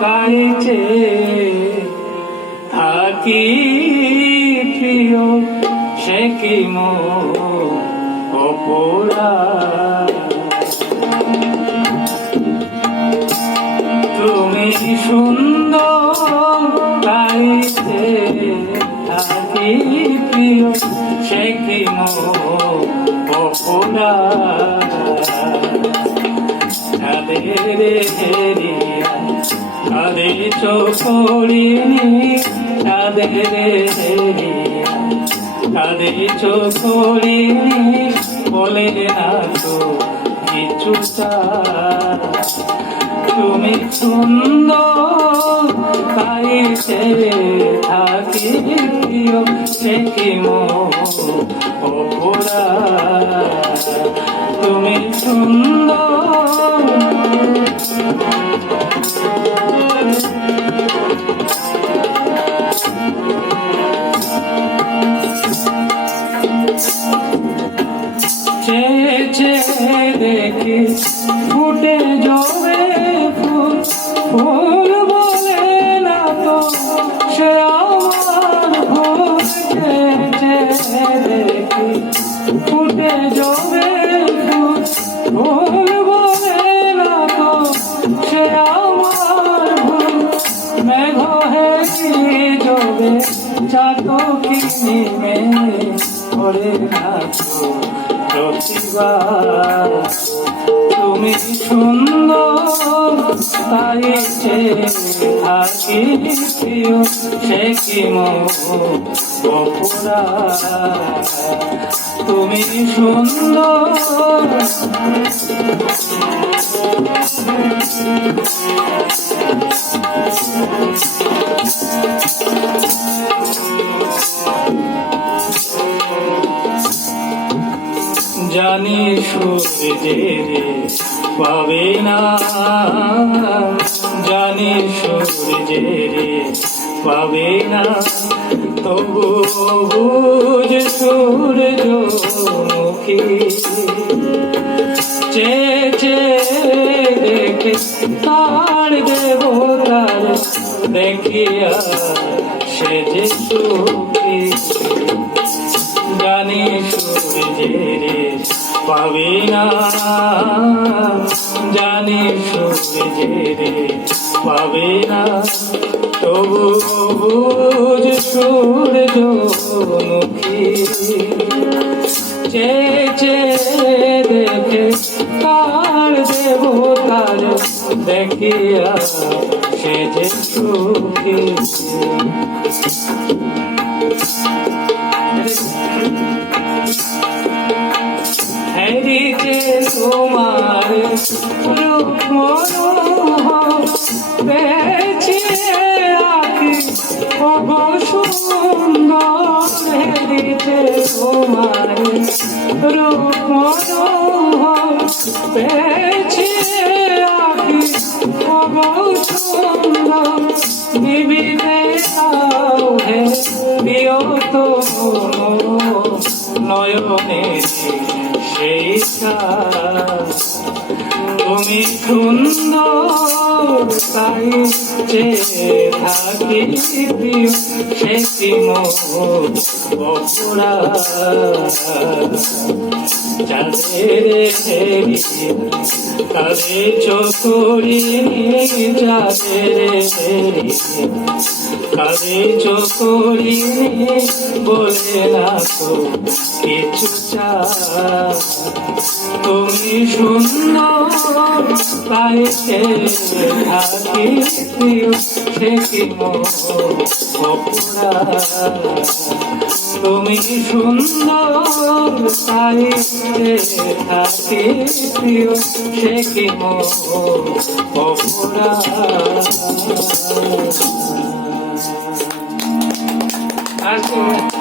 পাইছে থাকি প্রিয় সে কি মোর অপরাধ। তুমি সুন্দর পাইছে থাকি প্রিয় সে কি মোর অপরাধ। কাঁদে চোখড়িনি কাঁদে চোখড়িনি বলে না তো কিছু তুমি সুন্দর পাইছে থাকি প্রিয় সে কি মোর অপরাধ। তুমি সুন্দর দেখি ফুটে জবে ফুল ফুল বলে না তো সে আমার ভুল। দেখি ফুটে জবে ফুল ফুল বলে না তো সে আমার ভুল। মেঘ হেসি জবে চাতকি নিমে করে না তো প্রতিবার। তুমি সুন্দর পাইছে থাকি প্রিয় সে কি মোর অপরাধ। তুমি সুন্দর জানি সূর্যের পাবে না, জানি সূর্যের পাবে না, তবু বুঝ সূর্যমুখী চেয়ে দেখে তার দেবতার দেখিয়া সে যে সুখী। জানি সূর্যের পাবে না, জানি সূর্যের পাবে না, তবু বুঝ সূর্যমুখী চেয়ে দেখে তার দেবতার দেখিয়া সে যে সুখী। হরিতে তোমার রূপ মনোহর পেয়েছি আঁকি ওগো সুন্দর। হরিতে তোমার রূপ মনোহর পেয়েছি আঁকি ওগো সুন্দর। নিবিতে আও হে প্রিয় তো নয়নের সেই তুমি সুন্দর পাইছে থাকি প্রিয় সে কি মোর অপরাধ। চাঁদের কাঁদে চোখড়িনি চাঁদের কাঁদে চোখড়িনি বলে না তো কিছু তুমি সুন্দর পাইছে থাকি প্রিয় সে কি মোর অপরাধ। তুমি সুন্দর পাইছে থাকি প্রিয় সে কি মোর অপরাধ।